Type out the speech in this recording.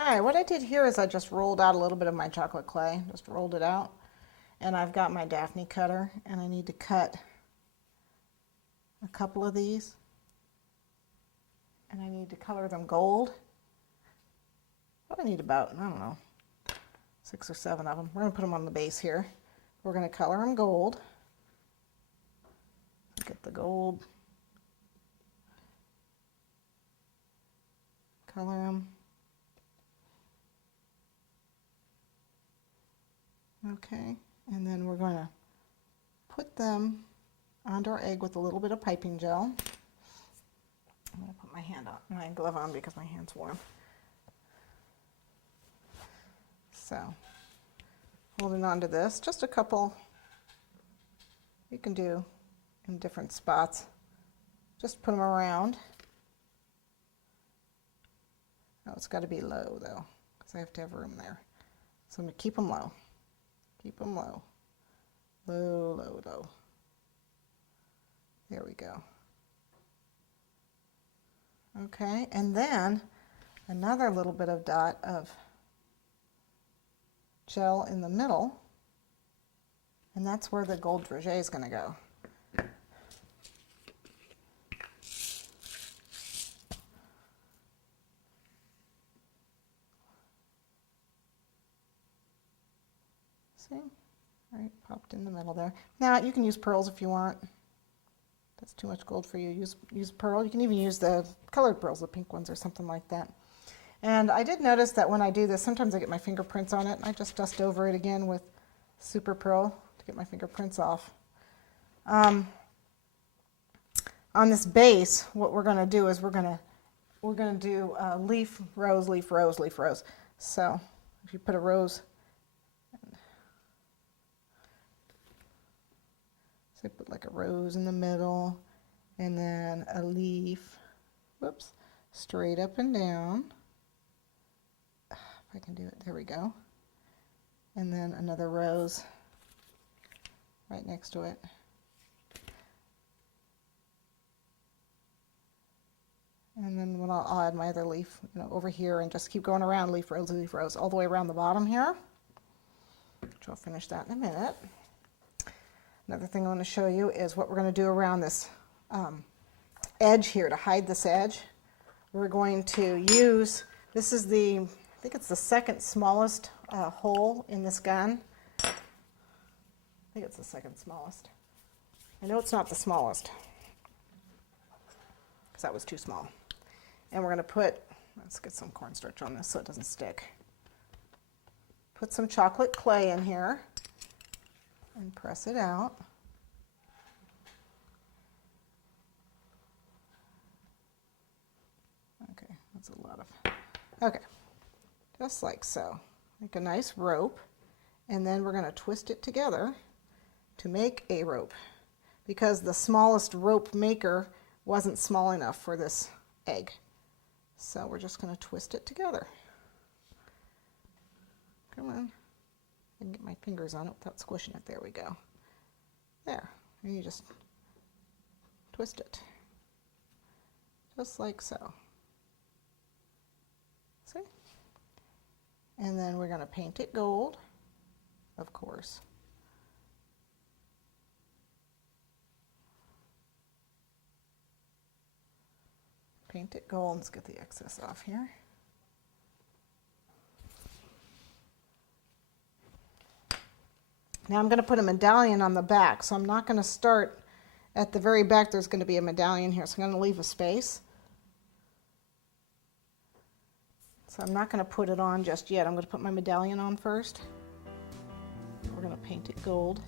Okay, what I did here is I just rolled out a little bit of my chocolate clay, just rolled it out. And I've got my Daphne cutter, and I need to cut a couple of these. And I need to color them gold. I need about, I don't know, 6 or 7 of them. We're going to put them on the base here. We're going to color them gold. Get the gold. Color them. Okay, and then we're going to put them onto our egg with a little bit of piping gel. I'm going to put my glove on because my hand's warm. So, holding on to this, just a couple you can do in different spots. Just put them around. Oh, it's got to be low though, because I have to have room there. So I'm going to keep them low. Keep them low. Low, low, low. There we go. Okay, and then another little bit of dot of gel in the middle, and that's where the gold dragée is going to go. See? Right, popped in the middle there. Now you can use pearls if you want. That's too much gold for you. Use pearl. You can even use the colored pearls, the pink ones or something like that. And I did notice that when I do this, sometimes I get my fingerprints on it. I just dust over it again with Super Pearl to get my fingerprints off. On this base, what we're going to do is we're going to do leaf, rose, leaf, rose, leaf, rose. So if you put a rose, so put like a rose in the middle, and then a leaf, whoops, straight up and down. If I can do it, there we go. And then another rose right next to it. And then when I'll add my other leaf, over here, and just keep going around, leaf, rose, all the way around the bottom here, which I'll finish that in a minute. Another thing I want to show you is what we're going to do around this edge here to hide this edge. We're going to use, this is the, I think it's the second smallest hole in this gun. I think it's the second smallest. I know it's not the smallest because that was too small. And we're going to put, let's get some cornstarch on this so it doesn't stick. Put some chocolate clay in here and press it out. Okay, that's a lot of, okay, just like so. Make a nice rope, and then we're going to twist it together to make a rope, because the smallest rope maker wasn't small enough for this egg. So we're just going to twist it together. Come on. I can get my fingers on it without squishing it. There we go. There. And you just twist it. Just like so. See? And then we're going to paint it gold, of course. Paint it gold. Let's get the excess off here. Now I'm going to put a medallion on the back, so I'm not going to start at the very back. There's going to be a medallion here, so I'm going to leave a space. So I'm not going to put it on just yet. I'm going to put my medallion on first. We're going to paint it gold.